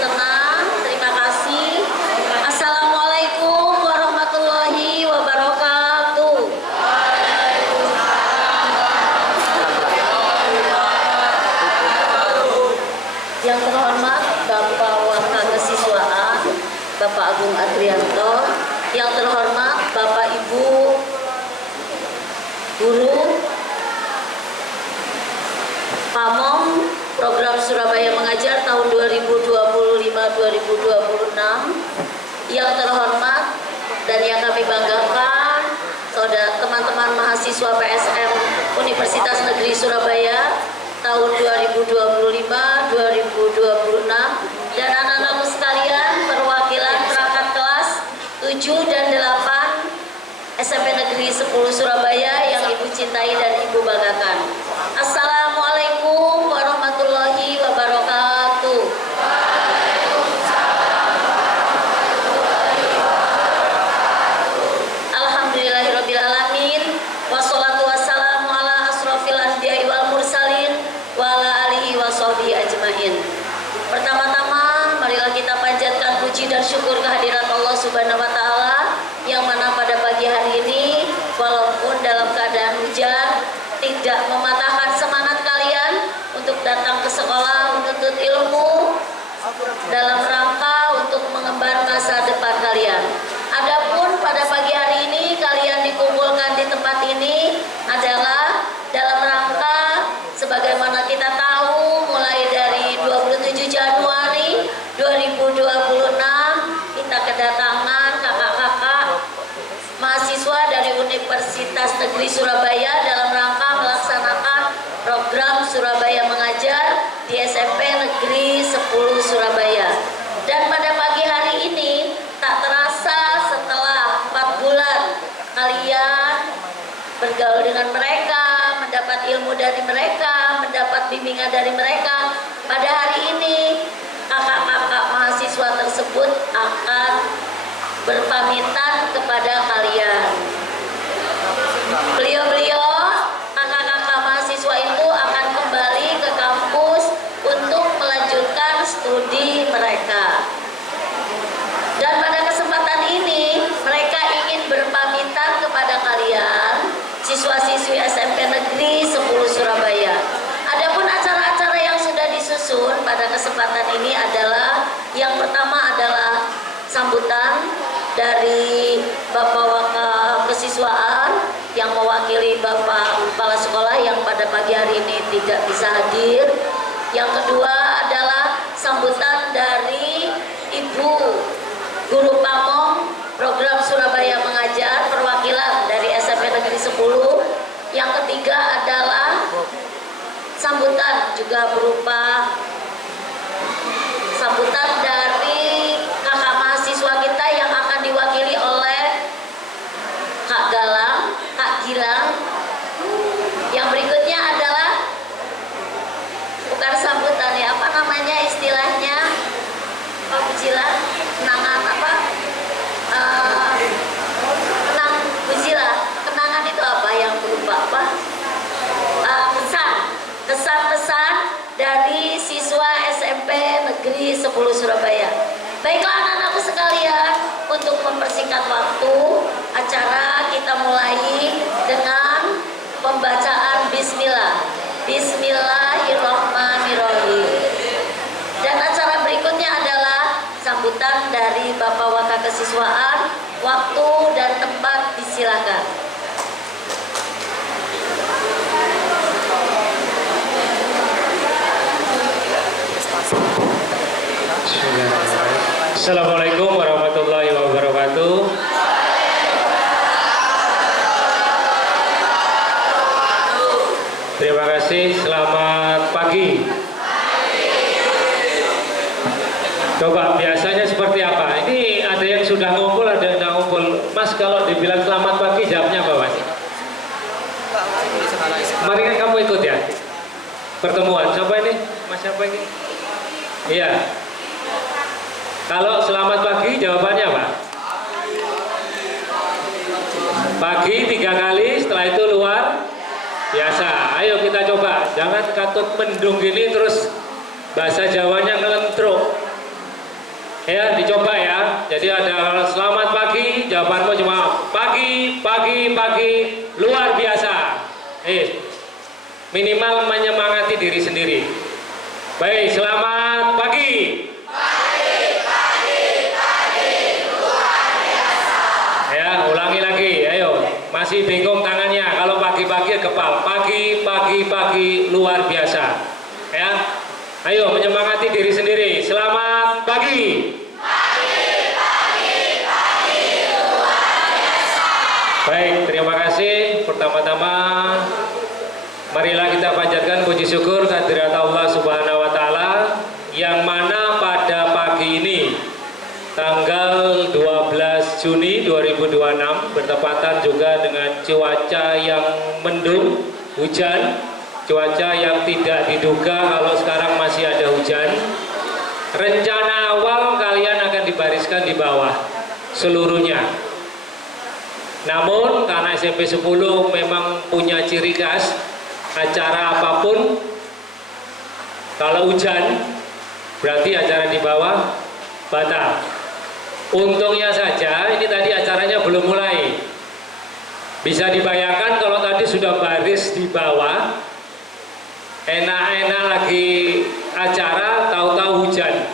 tenang. Terima kasih. Assalamualaikum warahmatullahi wabarakatuh. Yang terhormat Bapak Wakakesiswaan, Bapak Agung Adrianto, yang terhormat Bapak Ibu Guru, Pamong Program Surabaya Mengajar tahun 2025-2026, yang terhormat dan yang kami banggakan, saudara teman-teman mahasiswa PSM Universitas Negeri Surabaya tahun 2025-2026, dan anak-anakku sekalian, perwakilan perangkat kelas 7 dan 8 SMP Negeri 10 Surabaya yang Ibu cintai dan Ibu banggakan. Assalamualaikum warahmatullahi wabarakatuh. Alhamdulillahirrabbilalamin. Wassalatu wassalamu ala asrofil anbiya'i wal mursalin wa ala alihi wa sahbihi ajmain. Pertama-tama, marilah kita panjatkan puji dan syukur kehadirat Allah Subhanahu wa Ta'ala, yang mana pada pagi hari ini, walaupun dalam keadaan hujan, tidak mematahkan semangat kalian untuk datang ke sekolah menuntut ilmu dalam rangka untuk mengemban masa depan kalian. Adapun pada pagi hari ini kalian dikumpulkan di tempat ini adalah dalam rangka, sebagaimana kita tahu, mulai dari 27 Januari 2026 kita kedatangan kakak-kakak mahasiswa dari Universitas Negeri Surabaya dalam rangka melaksanakan program Surabaya Mengajar di SMP Negeri 10 Surabaya. Dan pada pagi hari ini, tak terasa setelah 4 bulan kalian bergaul dengan mereka, mendapat ilmu dari mereka, mendapat bimbingan dari mereka, pada hari ini kakak-kakak mahasiswa tersebut akan berpamitan kepada kalian. Beliau-beliau, kakak-kakak mahasiswa itu akan kembali ke kampus untuk melanjutkan studi mereka. Dan pada kesempatan ini, mereka ingin berpamitan kepada kalian, siswa-siswi SMP Negeri 10 Surabaya. Adapun acara-acara yang sudah disusun pada kesempatan ini adalah, yang pertama adalah sambutan dari Bapak Wakakesiswaan yang mewakili Bapak Kepala Sekolah yang pada pagi hari ini tidak bisa hadir. Yang kedua adalah sambutan dari Ibu Guru Pamong Program Surabaya Mengajar, perwakilan dari SMP Negeri 10. Yang ketiga adalah sambutan juga berupa sambutan dari kakak mahasiswa kita yang akan diwakili oleh Kak Galang, Kak Gilang. Yang berikutnya adalah bukan sambutan ya, apa namanya istilahnya, Pak Bujila, kenangan apa? Kenang Bujila, kenangan itu apa yang berupa apa? Pesan-pesan dari siswa SMP Negeri 10 Surabaya. Baiklah anak-anakku sekalian, untuk mempersingkat waktu, acara kita mulai dengan pembacaan Bismillah. Bismillahirrahmanirrahim. Dan acara berikutnya adalah sambutan dari Bapak Wakakesiswaan. Waktu dan tempat disilakan. Assalamualaikum warahmatullahi wabarakatuh. Terima kasih, selamat pagi. Coba biasanya seperti apa? Ini ada yang sudah ngumpul, ada yang tidak ngumpul. Mas, kalau dibilang selamat pagi, jawabnya apa, Mas? Kemarin kan kamu ikut ya? Pertemuan, siapa ini? Mas siapa ini? Iya. Kalau selamat pagi, jawabannya apa? Pagi 3 kali, setelah itu luar biasa. Ayo kita coba, jangan katut mendung gini terus bahasa Jawanya ngelentruk. Ya, dicoba ya. Jadi ada selamat pagi, jawabanmu cuma pagi, pagi, pagi, luar biasa. Minimal menyemangati diri sendiri. Baik, selamat pagi. Ya, ulangi lagi. Ayo, masih bingung tangannya. Kalau pagi-pagi kepal. Pagi, pagi, pagi, luar biasa. Ya, ayo menyemangati diri sendiri. Selamat pagi. Baik, terima kasih. Pertama-tama, marilah kita panjatkan puji syukur kehadirat Allah Subhanahu wa Ta'ala, yang mana pada pagi ini tanggal 12 Juni 2026 bertepatan juga dengan cuaca yang mendung, hujan, cuaca yang tidak diduga kalau sekarang masih ada hujan. Rencana awal kalian akan dibariskan di bawah seluruhnya. Namun karena SMP 10 memang punya ciri khas, acara apapun kalau hujan berarti acara di bawah batal. Untungnya saja ini tadi acaranya belum mulai. Bisa dibayangkan kalau tadi sudah baris di bawah, enak-enak lagi acara, tahu-tahu hujan.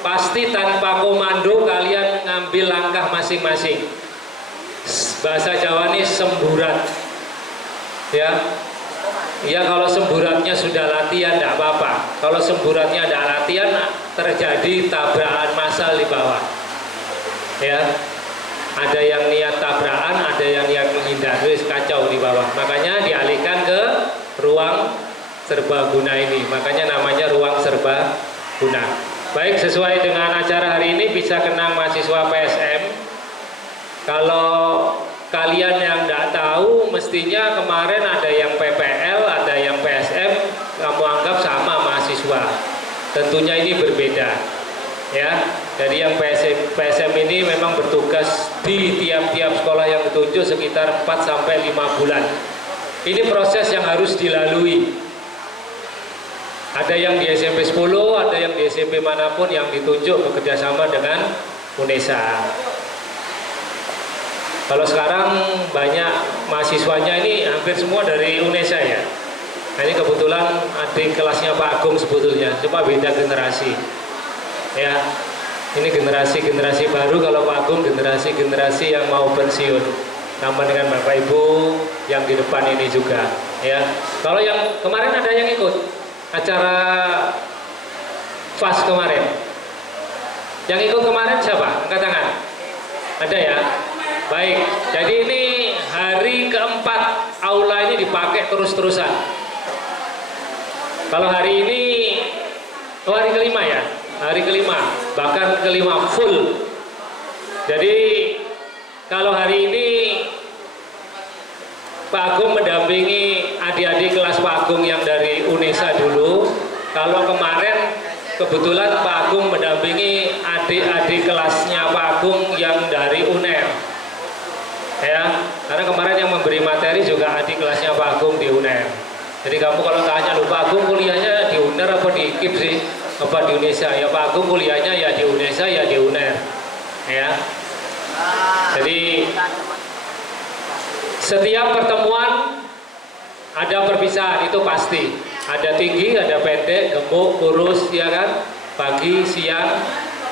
Pasti tanpa komando kalian ngambil langkah masing-masing. Bahasa Jawa ini semburat. Ya. Ya, kalau semburatnya sudah latihan tidak apa-apa. Kalau semburatnya tidak latihan, terjadi tabrakan massal di bawah. Ya, ada yang niat tabrakan, ada yang niat menghindar, terus kacau di bawah. Makanya dialihkan ke ruang serbaguna ini. Makanya namanya ruang serbaguna. Baik, sesuai dengan acara hari ini bisa kenang mahasiswa PSM. Kalau kalian yang tidak tahu, mestinya kemarin ada yang PPL, ada yang PSM, kamu anggap sama mahasiswa. Tentunya ini berbeda. Ya, jadi yang PSM ini memang bertugas di tiap-tiap sekolah yang ditunjuk sekitar 4-5 bulan. Ini proses yang harus dilalui. Ada yang di SMP 10, ada yang di SMP manapun yang ditunjuk bekerjasama dengan UNESA. Kalau sekarang banyak mahasiswanya ini hampir semua dari UNESA ya. Nah, ini kebetulan adik kelasnya Pak Agung sebetulnya, cuma beda generasi. Ya, ini generasi baru, kalau Pak Agung generasi yang mau pensiun. Sama dengan Bapak Ibu yang di depan ini juga. Ya, kalau yang kemarin ada yang ikut acara FAS kemarin. Yang ikut kemarin siapa? Angkat tangan. Ada ya? Baik, jadi ini hari keempat aula ini dipakai terus-terusan. Kalau hari ini, hari kelima ya, hari kelima, bahkan kelima full. Jadi kalau hari ini Pak Agung mendampingi adik-adik kelas Pak Agung yang dari UNESA dulu. Kalau kemarin kebetulan Pak Agung mendampingi adik-adik kelasnya Pak Agung yang dari UNER. Ya, karena kemarin yang memberi materi juga adik kelasnya Pak Agung di UNER. Jadi kamu kalau tanya, lu Pak Agung kuliahnya di UNER apa di KIP sih? Apa di UNESA? Ya Pak Agung kuliahnya ya di UNESA ya di UNER. Ya. Jadi setiap pertemuan ada perpisahan, itu pasti. Ada tinggi, ada pendek, gemuk, kurus, ya kan? Pagi, siang,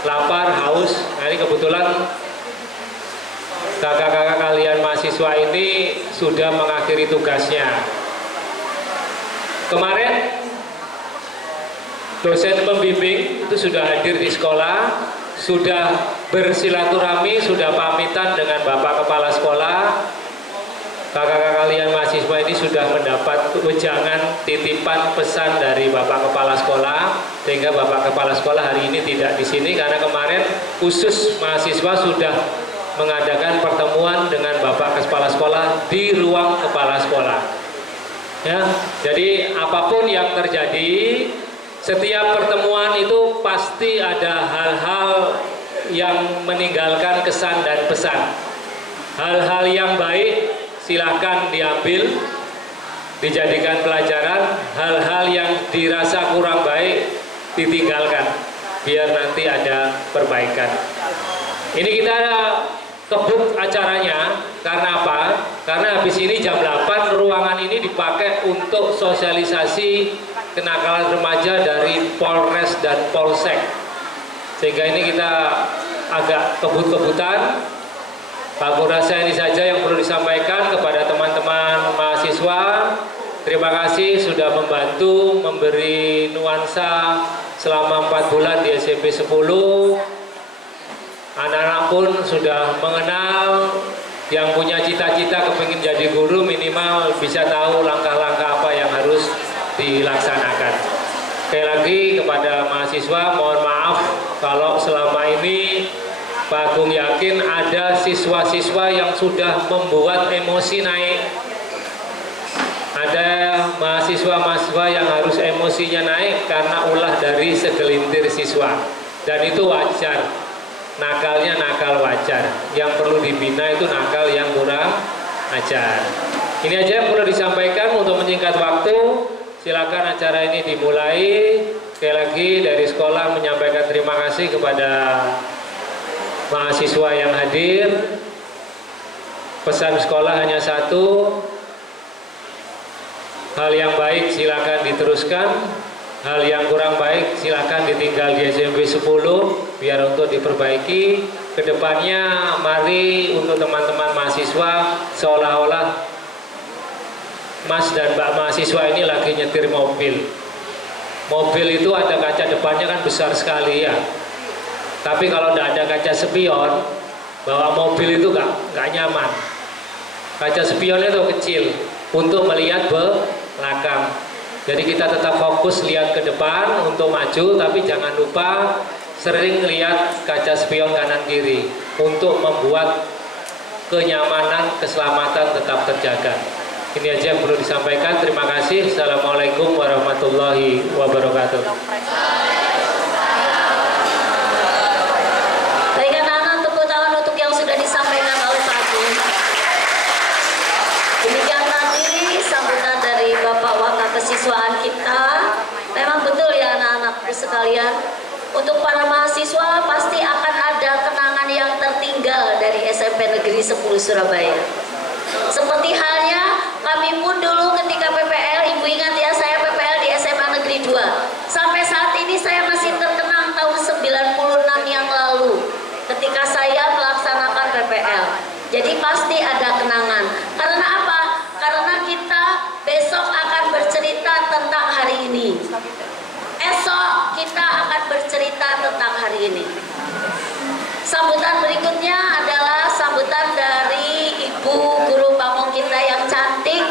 lapar, haus. Nah, ini kebetulan kakak-kakak kalian mahasiswa ini sudah mengakhiri tugasnya. Kemarin dosen pembimbing itu sudah hadir di sekolah, sudah bersilaturahmi, sudah pamitan dengan Bapak Kepala Sekolah. Kakak-kakak kalian mahasiswa ini sudah mendapat wejangan titipan pesan dari Bapak Kepala Sekolah, sehingga Bapak Kepala Sekolah hari ini tidak di sini karena kemarin khusus mahasiswa sudah mengadakan pertemuan dengan Bapak Kepala Sekolah di ruang Kepala Sekolah. Ya, jadi apapun yang terjadi, setiap pertemuan itu pasti ada hal-hal yang meninggalkan kesan dan pesan. Hal-hal yang baik silakan diambil, dijadikan pelajaran. Hal-hal yang dirasa kurang baik ditinggalkan. biar nanti ada perbaikan. Ini kita kebut acaranya karena apa? Karena habis ini jam 8 ruangan ini dipakai untuk sosialisasi kenakalan remaja dari Polres dan Polsek. Sehingga ini kita agak kebut-kebutan. Aku rasa ini saja yang perlu disampaikan kepada teman-teman mahasiswa. Terima kasih sudah membantu memberi nuansa selama 4 bulan di SMP 10. Anak-anak pun sudah mengenal, yang punya cita-cita kepingin jadi guru minimal bisa tahu langkah-langkah apa yang harus dilaksanakan. Sekali lagi kepada mahasiswa, mohon maaf kalau selama ini Pak Agung yakin ada siswa-siswa yang sudah membuat emosi naik. Ada mahasiswa-mahasiswa yang harus emosinya naik karena ulah dari segelintir siswa. Dan itu wajar. Nakalnya nakal wajar. Yang perlu dibina itu nakal yang kurang ajar. Ini aja yang perlu disampaikan untuk menyingkat waktu. Silakan acara ini dimulai. Sekali lagi dari sekolah menyampaikan terima kasih kepada mahasiswa yang hadir. Pesan sekolah hanya satu. Hal yang baik silakan diteruskan. Hal yang kurang baik silakan ditinggal di SMP 10 biar untuk diperbaiki. Kedepannya mari untuk teman-teman mahasiswa seolah-olah Mas dan Mbak mahasiswa ini lagi nyetir mobil. Mobil itu ada kaca depannya kan besar sekali ya. Tapi kalau tidak ada kaca spion, bawa mobil itu nggak nyaman. Kaca spion itu kecil untuk melihat belakang. Jadi kita tetap fokus lihat ke depan untuk maju, tapi jangan lupa sering lihat kaca spion kanan kiri untuk membuat kenyamanan, keselamatan tetap terjaga. Ini aja yang perlu disampaikan. Terima kasih. Assalamualaikum warahmatullahi wabarakatuh. Baik anak-anak, tepuk tangan untuk yang sudah disampaikan oleh Pak Agung. Demikian tadi sambutan dari Bapak Wakakesiswaan kita. Memang betul ya anak-anakku sekalian, untuk para mahasiswa pasti akan ada kenangan yang tertinggal dari SMP Negeri 10 Surabaya. Seperti halnya kami pun dulu ketika PPL, Ibu ingat ya, saya PPL di SMA Negeri 2. Sampai saat ini saya masih terkenang tahun 96 yang lalu ketika saya melaksanakan PPL. Jadi pasti ada kenangan. Karena apa? Karena kita besok akan bercerita tentang hari ini. Esok kita akan bercerita tentang hari ini. Sambutan berikutnya adalah sambutan dari Ibu Guru Pamong kita yang cantik.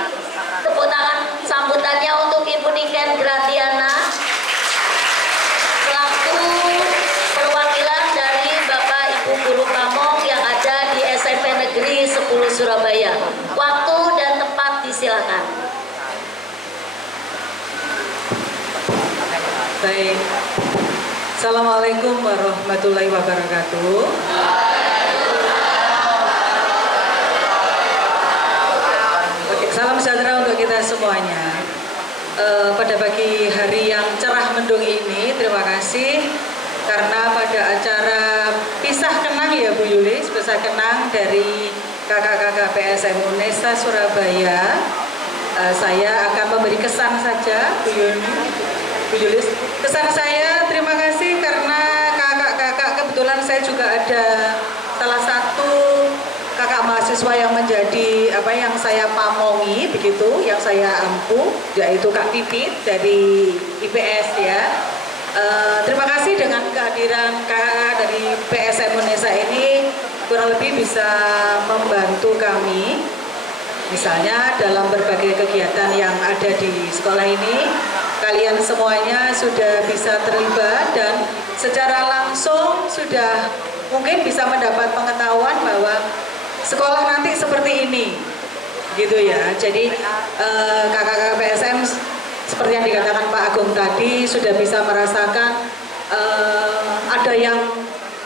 Tepuk tangan sambutannya untuk Ibu Niken Gratiana selaku perwakilan dari Bapak Ibu Guru Pamong yang ada di SMP Negeri 10 Surabaya. Waktu dan tempat disilakan. Baik. Assalamualaikum warahmatullahi wabarakatuh. Oke, salam sejahtera untuk kita semuanya. Pada pagi hari yang cerah mendung ini, terima kasih karena pada acara pisah kenang ya Bu Yulis, pisah kenang dari kakak-kakak PSM Unesa Surabaya. Saya akan memberi kesan saja Bu Yulis. Kesan saya terima kasih karena kakak-kakak, kebetulan saya juga ada salah satu kakak mahasiswa yang menjadi yang saya pamongi begitu, yang saya ampuh, yaitu Kak Pipit dari IPS ya. Terima kasih dengan kehadiran kakak dari PSM Unesa ini kurang lebih bisa membantu kami. Misalnya dalam berbagai kegiatan yang ada di sekolah ini, kalian semuanya sudah bisa terlibat dan secara langsung sudah mungkin bisa mendapat pengetahuan bahwa sekolah nanti seperti ini, gitu ya. Jadi kakak-kakak PSM seperti yang dikatakan Pak Agung tadi sudah bisa merasakan ada yang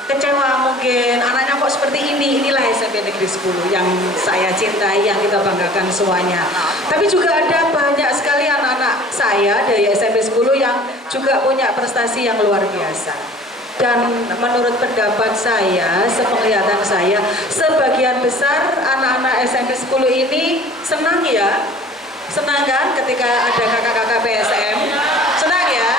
kecewa mungkin anaknya kok seperti ini. Inilah SMP Negeri 10 yang saya cintai, yang kita banggakan semuanya. Tapi juga ada banyak sekali anak-anak saya dari SMP 10 yang juga punya prestasi yang luar biasa. Dan menurut pendapat saya, sepenglihatan saya, sebagian besar anak-anak SMP 10 ini senang ya. Senang kan ketika ada kakak-kakak PSM? Senang ya?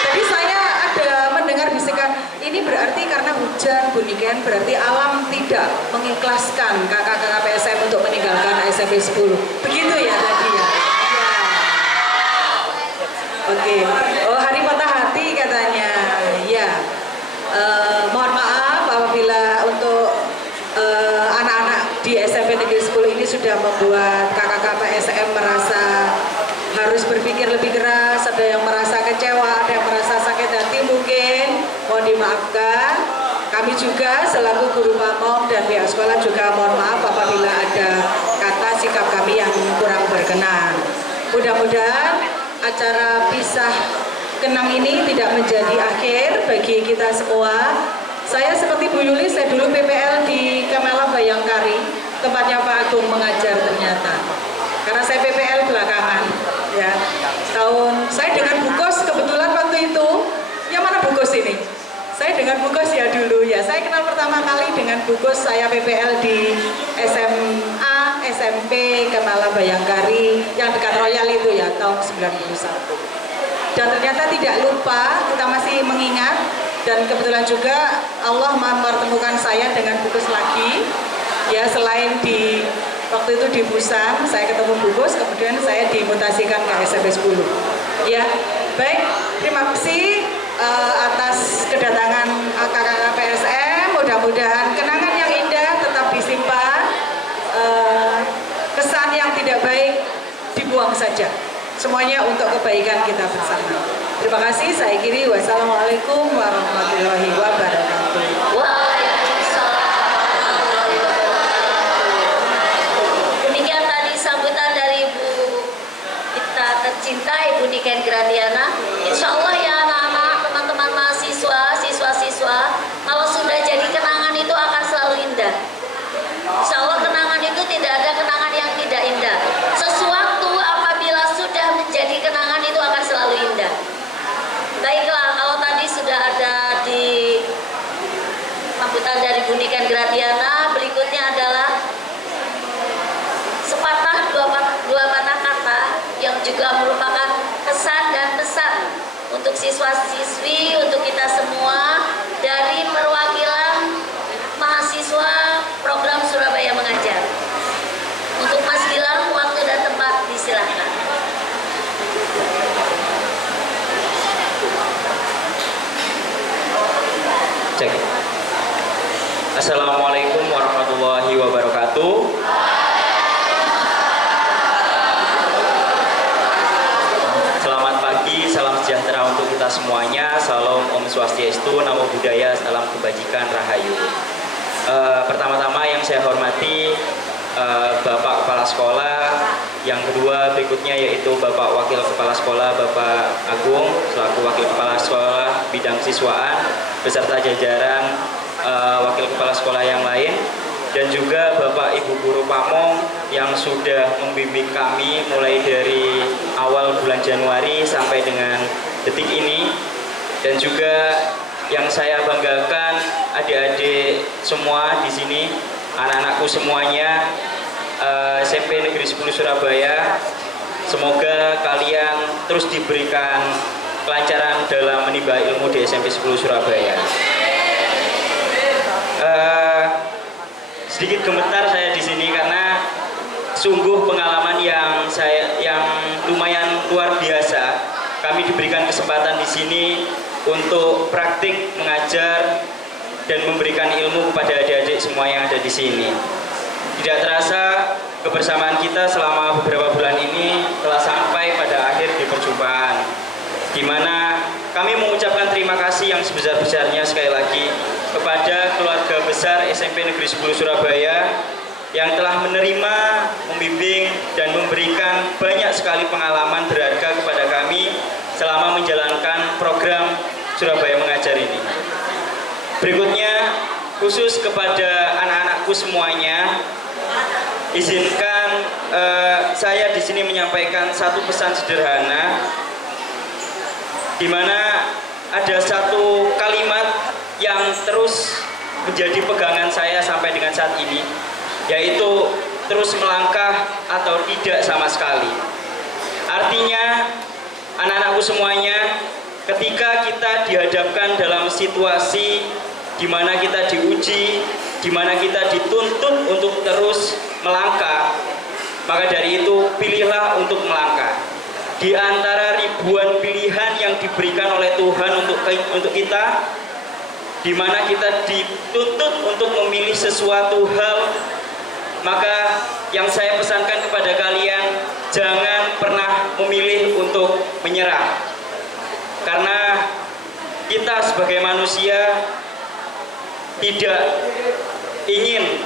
Jadi saya ada mendengar bisikan, ini berarti karena hujan, Bu Niken, berarti alam tidak mengikhlaskan kakak-kakak PSM untuk meninggalkan SMP 10. Begitu ya tadi ya? Oke. Oh, hari patah hati katanya. Ya. Mohon maaf apabila untuk anak-anak di SMP Negeri 10 ini sudah membuat kakak-kakak PSM merasa harus berpikir lebih keras, ada yang merasa kecewa, ada yang merasa sakit hati mungkin. Mohon dimaafkan. Kami juga selaku guru pamong dan pihak sekolah juga mohon maaf apabila ada kata sikap kami yang kurang berkenan. Mudah-mudahan acara pisah kenang ini tidak menjadi akhir bagi kita semua. Saya seperti Bu Yuli, saya dulu PPL di Kemala Bayangkari, tempatnya Pak Agung mengajar ternyata. Karena saya PPL belakangan, ya. Saya dengan Bu Kos kebetulan waktu itu, yang mana Bu Kos ini? Saya dengan Bu Kos ya dulu ya. Saya kenal pertama kali dengan Bu Kos, saya PPL di SMA, SMP Kemala Bayangkari yang dekat Royal itu ya, tahun 91. Dan ternyata tidak lupa, kita masih mengingat, dan kebetulan juga Allah mempertemukan saya dengan Bukus lagi. Ya, selain di waktu itu di Busan, saya ketemu Bukus, kemudian saya dimutasikan ke SMP 10. Ya, baik, terima kasih atas kedatangan kakak-kakak PSM. Mudah-mudahan kenangan yang indah tetap disimpan, kesan yang tidak baik dibuang saja. Semuanya untuk kebaikan kita bersama. Terima kasih, saya akhiri. Wassalamualaikum warahmatullahi wabarakatuh. Waalaikumsalam warahmatullahi wabarakatuh. Demikian tadi sambutan dari Ibu kita tercinta Ibu Niken Gratiana. Insya Allah ya anak-anak, teman-teman mahasiswa, siswa-siswa, kalau sudah jadi kenangan itu akan selalu indah. Insya Allah kenangan itu tidak ada kenangan yang tidak indah. Sesuatu apabila sudah menjadi kenangan itu akan selalu indah. Baiklah, kalau tadi sudah ada di sambutan dari Bu Niken Gratiana, berikutnya adalah sepatah dua patah kata yang juga merupakan pesan dan pesan untuk siswa-siswi, untuk kita semua dari perwakilan mahasiswa program Surabaya Mengajar. Untuk Mas Gilang, waktu dan tempat disilahkan. Cek. Assalamualaikum warahmatullahi wabarakatuh. Selamat pagi, salam sejahtera untuk kita semuanya. Salam Om Swastiastu, Namo Buddhaya, salam kebajikan, rahayu. Pertama-tama yang saya hormati Bapak Kepala Sekolah, yang kedua berikutnya yaitu Bapak Wakil Kepala Sekolah Bapak Agung selaku Wakil Kepala Sekolah bidang siswaan beserta jajaran Wakil Kepala Sekolah yang lain, dan juga Bapak Ibu Guru Pamong yang sudah membimbing kami mulai dari awal bulan Januari sampai dengan detik ini, dan juga yang saya banggakan adik-adik semua di sini, anak-anakku semuanya, SMP Negeri 10 Surabaya. Semoga kalian terus diberikan kelancaran dalam menimba ilmu di SMP 10 Surabaya. Sedikit gemetar saya di sini karena sungguh pengalaman yang lumayan luar biasa. Kami diberikan kesempatan di sini untuk praktik mengajar dan memberikan ilmu kepada adik-adik semua yang ada di sini. Tidak terasa kebersamaan kita selama beberapa bulan ini telah sampai pada akhir di perjumpaan, di mana kami mengucapkan terima kasih yang sebesar-besarnya sekali lagi kepada keluarga besar SMP Negeri 10 Surabaya yang telah menerima, membimbing, dan memberikan banyak sekali pengalaman berharga kepada kami selama menjalankan program Surabaya Mengajar ini. Berikutnya, khusus kepada anak-anakku semuanya, izinkan saya di sini menyampaikan satu pesan sederhana, di mana ada satu kalimat yang terus menjadi pegangan saya sampai dengan saat ini, yaitu terus melangkah atau tidak sama sekali. Artinya, anak-anakku semuanya, ketika kita dihadapkan dalam situasi di mana kita diuji, di mana kita dituntut untuk terus melangkah, maka dari itu pilihlah untuk melangkah. Di antara ribuan pilihan yang diberikan oleh Tuhan untuk kita, di mana kita dituntut untuk memilih sesuatu hal, maka yang saya pesankan kepada kalian, jangan pernah memilih untuk menyerah. Karena kita sebagai manusia tidak ingin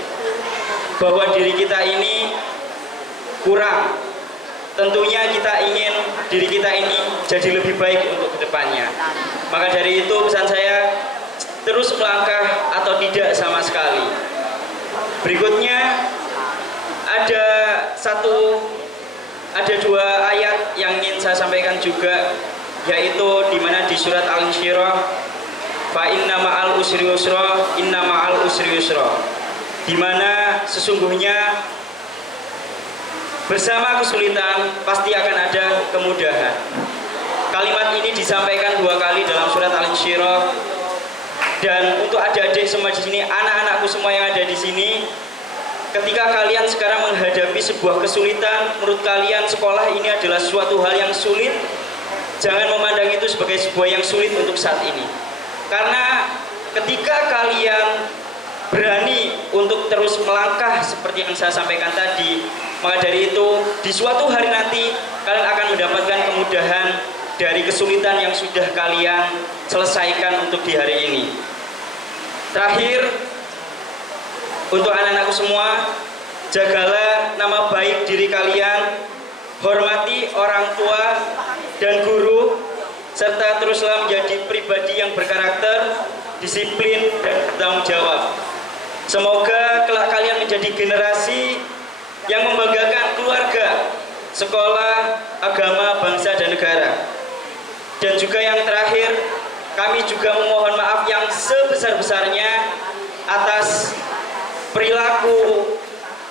bahwa diri kita ini kurang. Tentunya kita ingin diri kita ini jadi lebih baik untuk kedepannya. Maka dari itu pesan saya, terus melangkah atau tidak sama sekali. Berikutnya ada dua ayat yang ingin saya sampaikan juga, yaitu di mana di surat Al-Insyirah, fa inna ma'al usri yusra, inna ma'al usri yusra, di mana sesungguhnya bersama kesulitan pasti akan ada kemudahan. Kalimat ini disampaikan 2 kali dalam surat Al-Insyirah. Dan untuk adik-adik semua di sini, anak-anakku semua yang ada di sini, ketika kalian sekarang menghadapi sebuah kesulitan, menurut kalian sekolah ini adalah suatu hal yang sulit, jangan memandang itu sebagai sebuah yang sulit untuk saat ini. Karena ketika kalian berani untuk terus melangkah seperti yang saya sampaikan tadi, maka dari itu di suatu hari nanti kalian akan mendapatkan kemudahan dari kesulitan yang sudah kalian selesaikan untuk di hari ini. Terakhir, untuk anak-anakku semua, jagalah nama baik diri kalian, hormati orang tua dan guru, serta teruslah menjadi pribadi yang berkarakter, disiplin, dan bertanggung jawab. Semoga kelak kalian menjadi generasi yang membanggakan keluarga, sekolah, agama, bangsa, dan negara. Dan juga yang terakhir, kami juga memohon maaf yang sebesar-besarnya atas perilaku,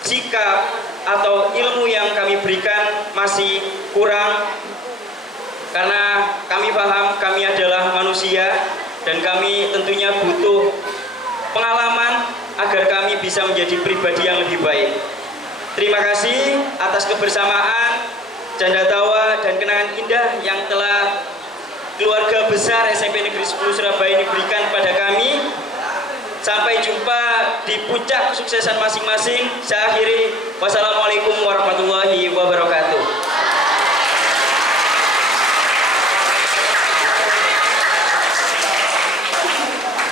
sikap, atau ilmu yang kami berikan masih kurang. Karena kami paham kami adalah manusia dan kami tentunya butuh pengalaman agar kami bisa menjadi pribadi yang lebih baik. Terima kasih atas kebersamaan, canda tawa, dan kenangan indah yang telah keluarga besar SMP Negeri 10 Surabaya ini berikan pada kami. Sampai jumpa di puncak kesuksesan masing-masing. Saya akhiri. Wassalamualaikum warahmatullahi wabarakatuh.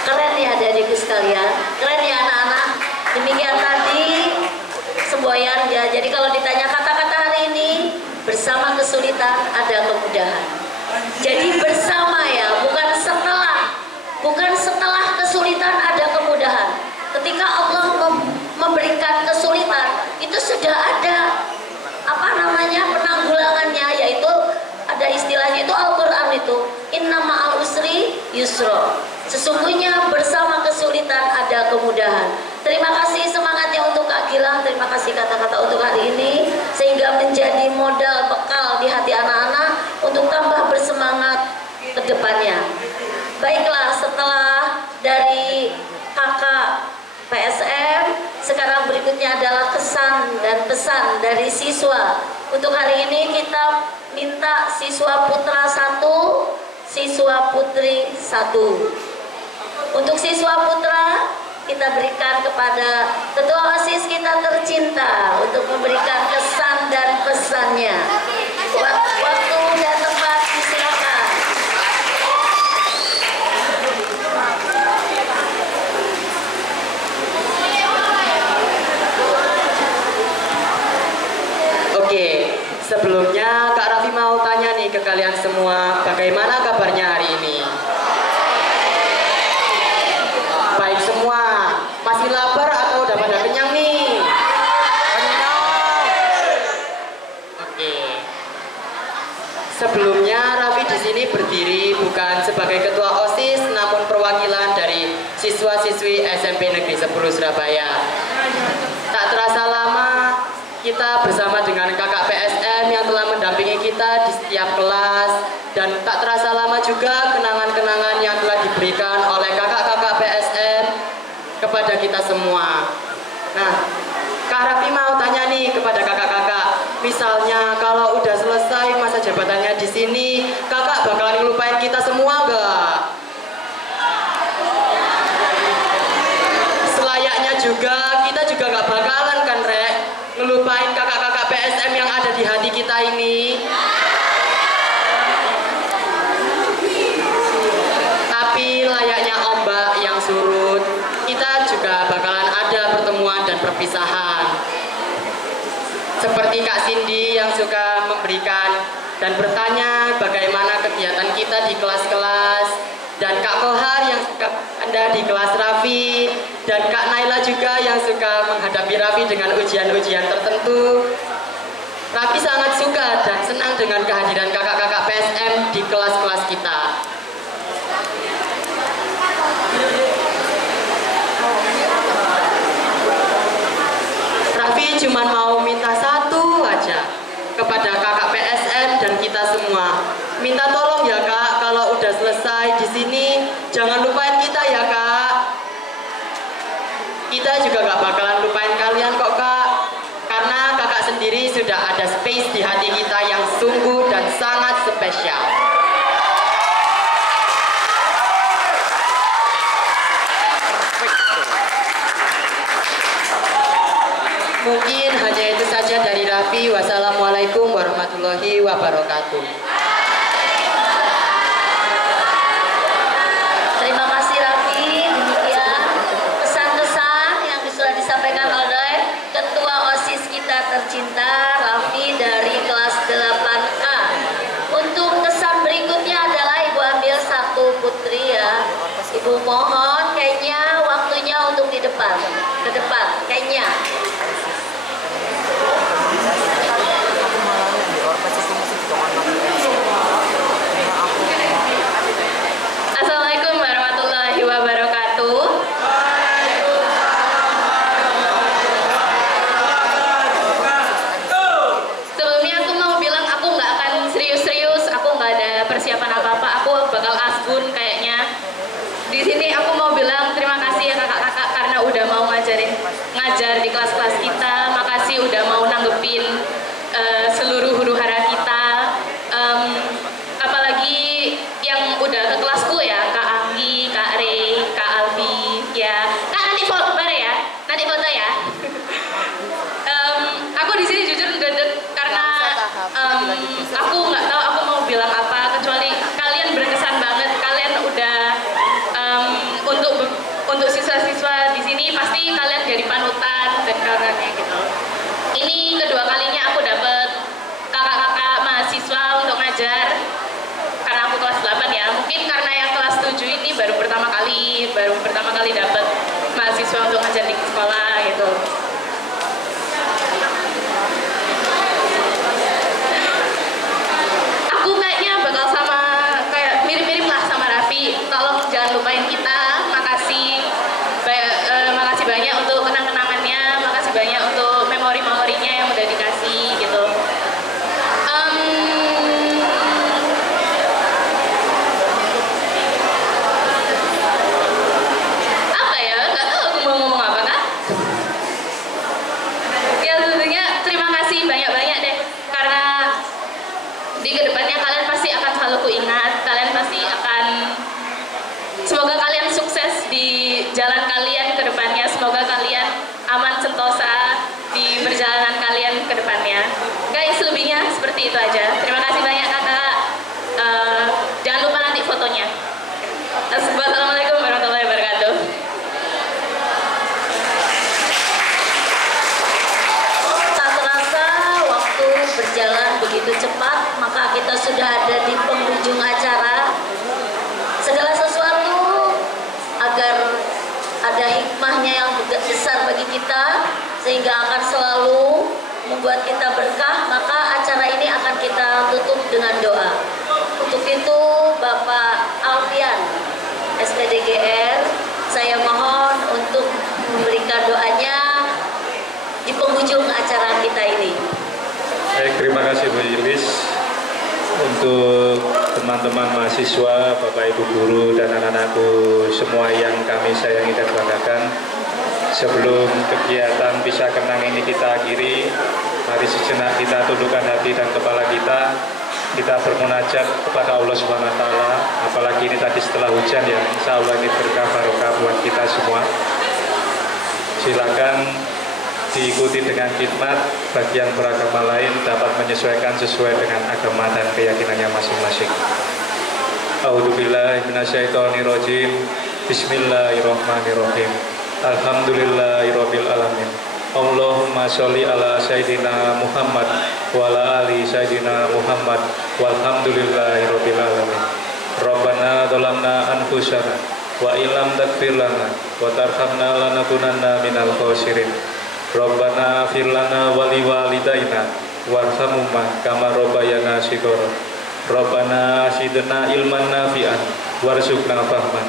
Keren ya adik-adikku sekalian, keren ya anak-anak. Demikian tadi semboyan ya. Jadi kalau ditanya kata-kata hari ini, bersama kesulitan ada kemudahan. Jadi bersama ya, bukan setelah kesulitan ada kemudahan. Ketika Allah memberikan kesulitan, itu sudah ada penanggulangannya, yaitu ada istilahnya itu Al-Qur'an itu, inna ma'al usri yusra. Sesungguhnya bersama kesulitan ada kemudahan. Terima kasih semangatnya untuk Kak Gilang, terima kasih kata-kata untuk hari ini, sehingga menjadi modal bekal di hati anak-anak untuk tambah bersemangat ke depannya. Baiklah, setelah dari kakak PSM, sekarang berikutnya adalah kesan dan pesan dari siswa. Untuk hari ini kita minta siswa putra 1, siswa putri 1. Untuk siswa putra, kita berikan kepada Ketua OSIS kita tercinta untuk memberikan kesan dan pesannya. Waktu dan tempat disilakan. Oke, sebelumnya Kak Raffi mau tanya nih ke kalian semua, bagaimana kabarnya hari ini? Baik semua, masih lapar atau udah pada kenyang nih? Kenyang. Oke. Sebelumnya Raffi di sini berdiri bukan sebagai ketua OSIS, namun perwakilan dari siswa-siswi SMP Negeri 10 Surabaya. Tak terasa lama kita bersama dengan kakak PSM yang telah mendampingi kita di setiap kelas, dan tak terasa lama juga kenangan-kenangan yang telah diberikan oleh kakak-kakak PSM kepada kita semua. Nah, Kak Raffi mau tanya nih kepada kakak-kakak, misalnya kalau udah selesai masa jabatannya di sini, kakak bakalan ngelupain kita semua nggak? Selayaknya juga, kita juga nggak bakalan kan, Rek, ngelupain kakak-kakak PSM yang ada di hati kita ini. Tapi layaknya ombak yang surut, kita juga bakalan ada pertemuan dan perpisahan. Seperti Kak Cindy yang suka memberikan dan bertanya bagaimana kegiatan kita di kelas-kelas, dan Kak Kohar yang suka Anda di kelas Raffi, dan Kak Naila juga yang suka menghadapi Raffi dengan ujian-ujian tertentu. Raffi sangat suka dan senang dengan kehadiran kakak-kakak PSM di kelas-kelas kita. Raffi cuma mau minta satu aja kepada kakak PSM dan kita semua. Minta tolong ya Kak, kalau udah selesai di sini jangan lupain kita ya Kak. Kita juga gak bakalan lupain kalian kok Kak, karena kakak sendiri sudah ada space di hati kita yang sungguh dan sangat spesial. Mungkin hanya itu saja dari Raffi. Wassalamualaikum warahmatullahi wabarakatuh. Terima kasih Raffi. Demikian pesan-pesan yang sudah disampaikan oleh Ketua OSIS kita tercinta Raffi dari kelas 8A. Untuk kesan berikutnya adalah Ibu ambil satu Putri ya. Ibu mohon kayaknya waktunya untuk di depan. Ke depan kayaknya. Assalamualaikum warahmatullahi wabarakatuh. Sebelumnya aku mau bilang aku nggak akan serius-serius, aku nggak ada persiapan apa-apa, aku bakal asbun kayaknya. Di sini aku mau bilang terima kasih ya kakak-kakak karena udah mau ngajar di kelas-kelas kita. Makasih udah mau nanggepin seluruh huru-hara kita. Apalagi yang udah ke kelasku ya, Kak Anggi, Kak Rey, Kak Albi, ya. Kak nanti foto bareng ya, nanti foto ya. Aku di sini jujur gede karena aku nggak tahu aku mau bilang apa kecuali kalian berkesan banget. Kalian udah untuk siswa-siswa di sini pasti kalian jadi panutan dan kawannya gitu. Ini kedua kalinya aku dapet kakak-kakak mahasiswa untuk ngajar. Karena aku kelas 8 ya, mungkin karena yang kelas 7 ini baru pertama kali dapat mahasiswa untuk ngajar di sekolah gitu. Aku kayaknya bakal sama kayak mirip-mirip lah sama Raffi. Tolong jangan lupain kita. Makasih banyak untuk kenang-kenangannya, makasih banyak untuk memori-memorinya yang udah dikasih gitu. Apa ya? Nggak tahu aku mau ngomong apa kan? Ya tentunya terima kasih banyak-banyak deh karena di kedepannya kalian pasti akan selalu kuingat. Kalian pasti akan, semoga kalian sukses di jalan kalian ke depannya. Semoga kalian aman sentosa di perjalanan kalian ke depannya. Guys, selebihnya seperti itu aja. Terima kasih banyak kakak. Jangan lupa nanti fotonya. Assalamualaikum warahmatullahi wabarakatuh. Tak terasa waktu berjalan begitu cepat, maka kita sudah ada di penghujung acara. Segala sesuatu agar ada hikmahnya yang besar bagi kita sehingga akan selalu membuat kita berkah, maka acara ini akan kita tutup dengan doa. Untuk itu Bapak Alfian SPDGR, saya Terima kasih Bu Yulis. Untuk teman-teman mahasiswa, Bapak Ibu guru dan anak-anakku semua yang kami sayangi dan banggakan, sebelum kegiatan Pisah Kenang ini kita akhiri, mari sejenak kita tundukkan hati dan kepala kita bermunajat kepada Allah Subhanahu wa taala. Apalagi ini tadi setelah hujan ya, insya Allah ini berkah barokah buat kita semua. Silakan diikuti dengan khidmat, bagi yang beragama lain dapat menyesuaikan sesuai dengan agama dan keyakinannya masing-masing. A'udzubillahi minasyaitonirrajim. Bismillahirrahmanirrahim. Alhamdulillahirabbil alamin. Allahumma sholli ala sayyidina Muhammad wa ala ali sayyidina Muhammad walhamdulillahirabbil alamin. Rabbana dzalamna anfusana wa illam taghfir lana wa tarhamna lanakunanna minal khosirin. Rabbana fir lana wa liwalidayna warhamhuma kama rabbayana shighara. Rabbana zidna ilman nafi'an warzuqna fahman.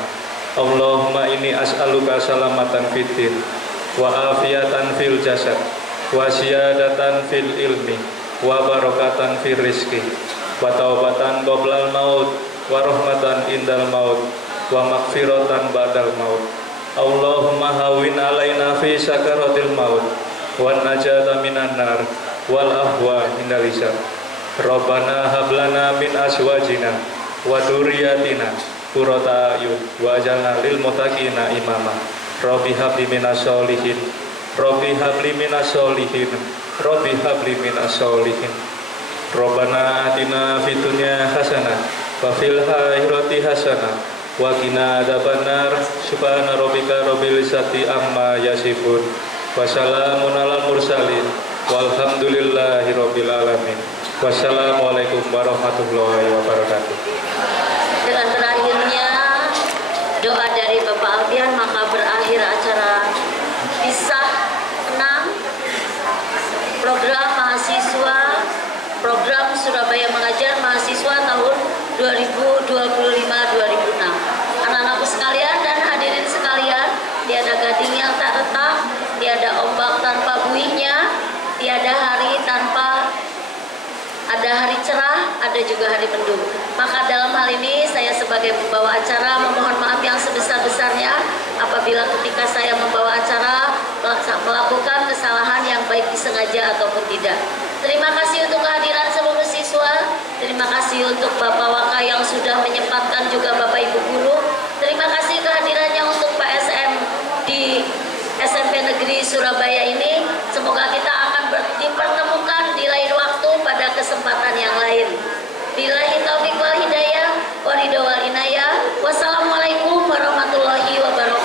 Allahumma inni as'aluka salamatan fid din wa afiyatan fil jasad wa ziyadatan fil ilmi wa barakatan fil rizqi wa taubatan qoblal maut wa rahmatan indal maut wa maghfiratan ba'dal maut. Allahumma hawin alaina fi sakaratil maut wan najata minan nar wal ahwa indal hisab. Rabbana hablana min azwajina wa dzurriyyatina qurrata a'yun waj'alna lil muttaqina imama. Rabbi habli minas sholihin, Rabbi habli minas sholihin, Rabbi habli minas sholihin. Rabbana atina fid dunya hasanah wa fil akhirati hasanah wa qina adzabannar. Subhana rabbika rabbil izzati amma yasifun wa salamun alal mursalin walhamdulillahi rabbil alamin. Wassalamualaikum warahmatullahi wabarakatuh. Dengan terakhirnya doa dari Bapak Alfian, maka berakhir acara Pisah Kenang program mahasiswa, program Surabaya Mengajar Mahasiswa tahun 2025-2026. Anak-anakku sekalian dan hadirin sekalian, tiada gading yang tak retak, tiada ombak tanpa buihnya, tiada hari tanpa ada hari cerah, ada juga hari mendung. Maka dalam hal ini saya sebagai pembawa acara memohon maaf yang sebesar-besarnya apabila ketika saya membawa acara melakukan kesalahan yang baik disengaja ataupun tidak. Terima kasih untuk kehadiran seluruh siswa. Terima kasih untuk Bapak Waka yang sudah menyempatkan, juga Bapak Ibu guru. Terima kasih kehadirannya untuk Pak SM di SMP Negeri Surabaya ini. Semoga kita akan dipertemukan di lain waktu pada kesempatan yang lain. Billahi taufiq wal hidayah, wa ridho wal inayah. Wassalamualaikum warahmatullahi wabarakatuh.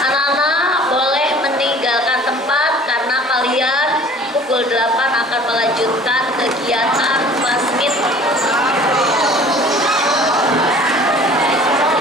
Anak-anak boleh meninggalkan tempat karena kalian pukul 8 akan melanjutkan kegiatan